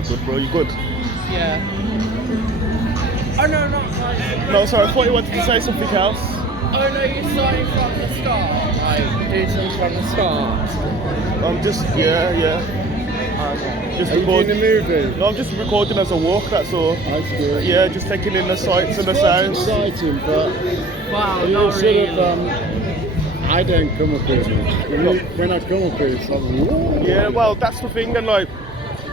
Yeah, good, bro. You good? Yeah. Oh no, not like. No, sorry. I thought you wanted to say something else. Oh no, you're starting from the start. Like, do something from the start. I'm just, yeah. Okay. Just Are you doing a movie? No, I'm just recording as I walk. That's all. That's good. Yeah, just taking in the sights and the It's quite sounds. exciting, but Wow, you not sort really. of, I don't come up with it. When I come up with it, it's like, whoa. Yeah, well, that's the thing, and like,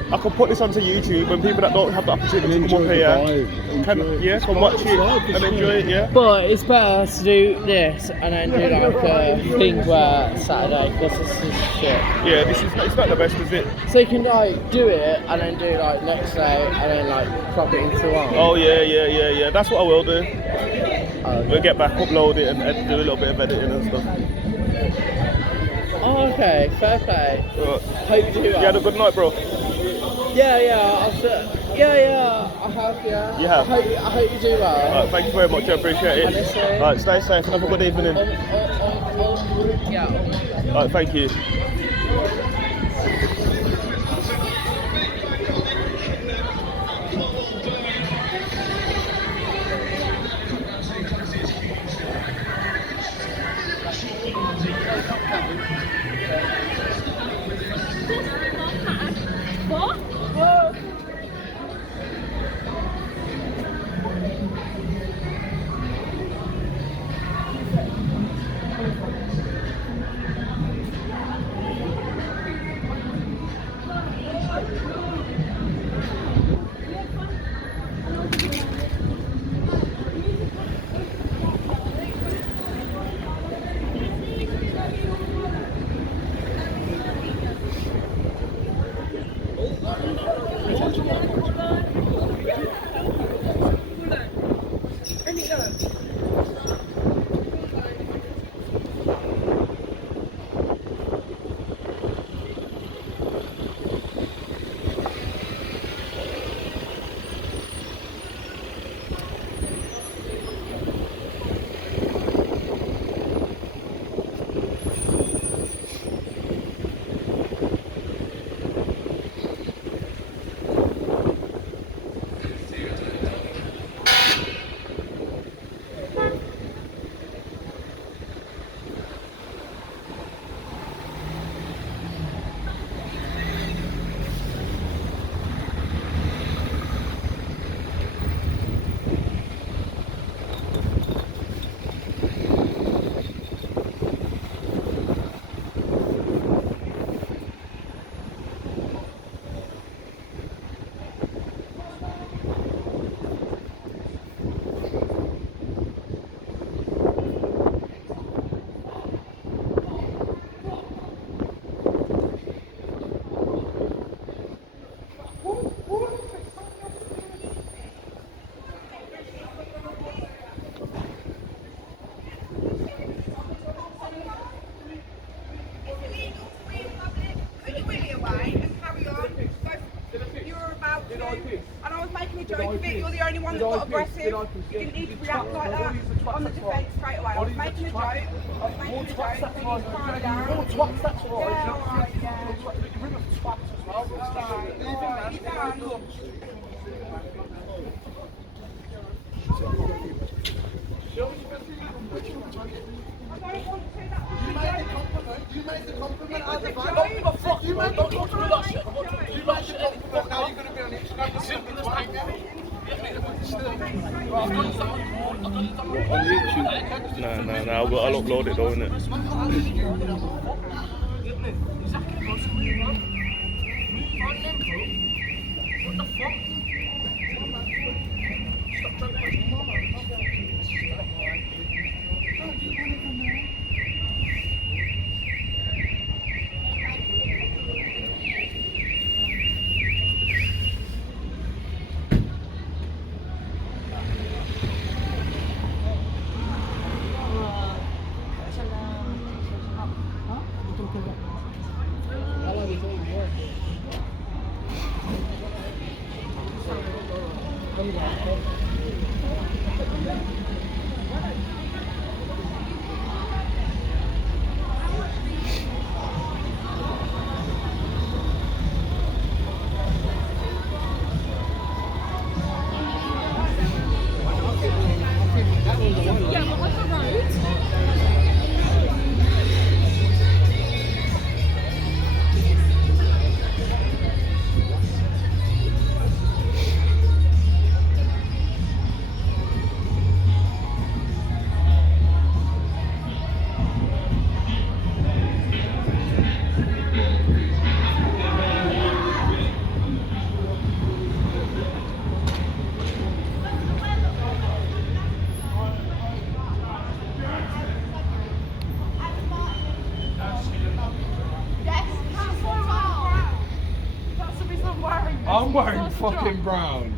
I can put this onto YouTube, and people that don't have the opportunity to come Enjoy up the here vibe. can, Enjoy it. yeah, It's can quite watch it exciting, and enjoy it. Yeah. But it's better to do this and then do like a thing where Saturday, because this is shit. Yeah, it's not the best, is it? So you can like do it and then do like next day and then like crop it into one. Oh yeah. That's what I will do. Okay. We'll get back, upload it, and do a little bit of editing and stuff. Oh, okay, fair play. Right. Hope you do well. You had a good night, bro. Yeah, I have, yeah. You have? I hope you do well. Alright, thank you very much. I appreciate it. Honestly. Alright, stay safe and have a good evening. Yeah. Alright, thank you. And I was making a joke of it, you're the only one that got aggressive. You didn't need to react like that on the defence straight away. I was making a joke, I was making a joke, you need to calm down. Yeah, alright, yeah. Alright, you can. You made the compliment out of the van. You made the compliment. You made the compliment. Now you're going to be on Instagram. No, I'll upload it though, innit? What the fuck? I'm wearing fucking brown.